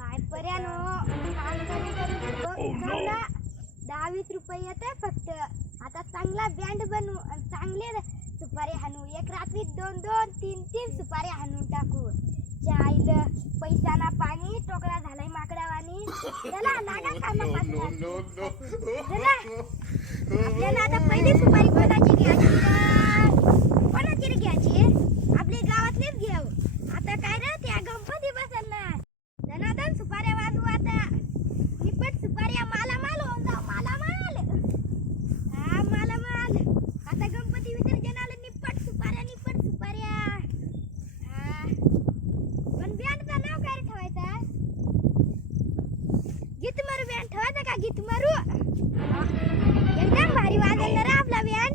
काय पर्यानो काम करून करून जमला. दहा वीस रुपये येते फक्त. आता चांगला बँड बनवू आणि चांगले सुपारी हाणू. एक रात्रीत दोन दोन तीन तीन सुपारी हाणून टाकू. चायला पैसा ना पाणी टोकरा झालाय माकडावानी. चला लागा कामापासून. चला. आपल्याला आता पहिली सुपारी कोणाची घ्यायची? कोणाची घ्यायची आपली गावातलीच घेऊ आता काय रे त्या गणपती बसल ना धनाधन सुपाऱ्या वाजवू आता निपट सुपाऱ्या माला माल होऊन जाऊ माला माल हा माला माल आता गणपती विसर्जनाला निपट सुपाऱ्या निपट सुपाऱ्या हा पण बँडचं नाव काय रे ठेवायचं गीत मारू बँड ठेवायचं का गीत मारू एकदम भारी वाजेल ना रे आपला बँड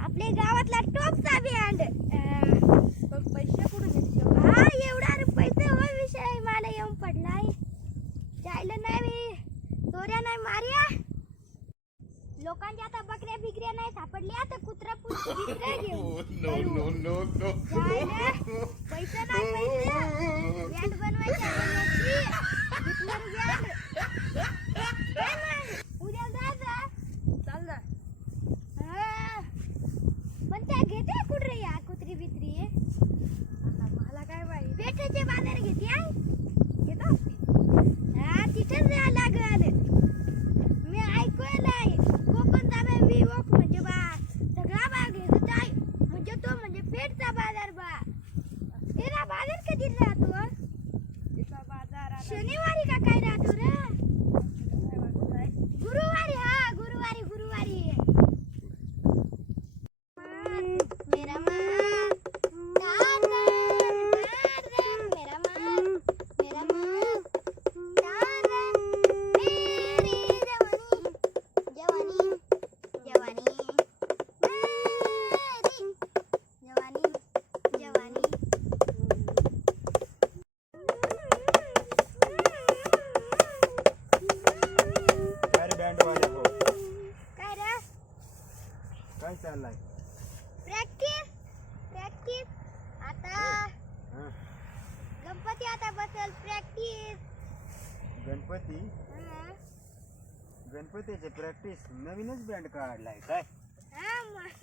आपल्या गावातला टॉपचा बँड पैसे कुठून हा एवढा रुपयाचा हो विषय. मला येऊन पडलाय. जायला नाही चोऱ्या नाही मार्या लोकांच्या आता बकऱ्या बिकऱ्या नाही सापडल्या आता कुत्रा पुत्र घेऊन. जायला. पैसे नाही पैसे. बँड बनवायचे आहे याची. हिटलर बँड काय मग? उद्या जायचं चाल ना हा. पण त्या घेते कुठे या कुत्री बित्री आता मला काय माहिती पेठाचे बाजार घेते आहे प्रॅक्टिस प्रॅक्टिस आता गणपती आता बसल प्रॅक्टिस गणपती? गणपतीचे प्रॅक्टिस नवीनच बँड काढलाय काय? हा मग.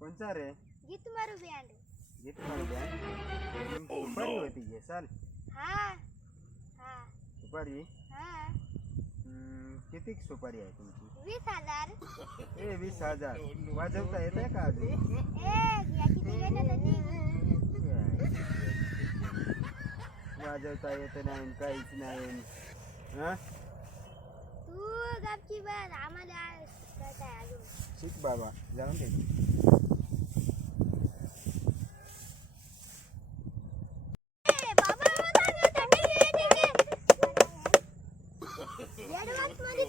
कोणचा रे? गीत मारू बँड गीत बँड सुपारी होती घे चाल. हा. हा. सुपारी? हा. किती सुपारी आहे तुमची? वीस हजार. ए वीस हजार. वाजवता येत आहे का अजून वाजवता येत नाही काहीच नाही. हा? तू गपची बस आम्हाला शिकायचं आहे अजून. शिक बाबा जाऊन दे ए, बाबा, बाबा, थंडी आहे, थंडी आहे. Advance मध्ये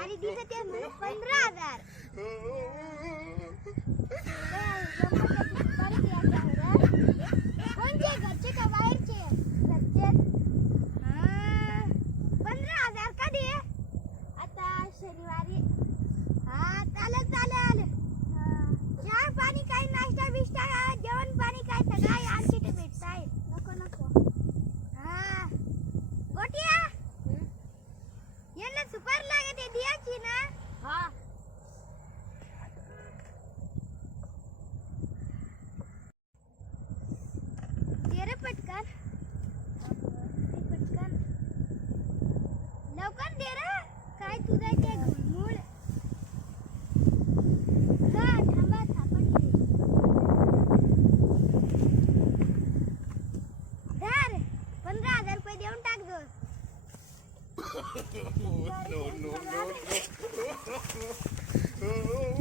तू एकदम भारी दिसत आहेस म्हणे, पंधरा हजार कोणचे घरचे का बाहेरचे घरचे हा, पंधरा हजार कधी आता शनिवारी हा चालेल चालेल हा, चहा पाणी काय नाश्ता बिष्टा जेवण पाणी काय सगळं आमची इथे भेटताय नको नको हा गोटिया यांना सुपारी लागते दियाची ना. हा. दे रे पटकन. पटकन. लवकर दे रे. काय तुझं ते धर पंधरा हजार रुपये देऊन टाक गं. no, no, no, no.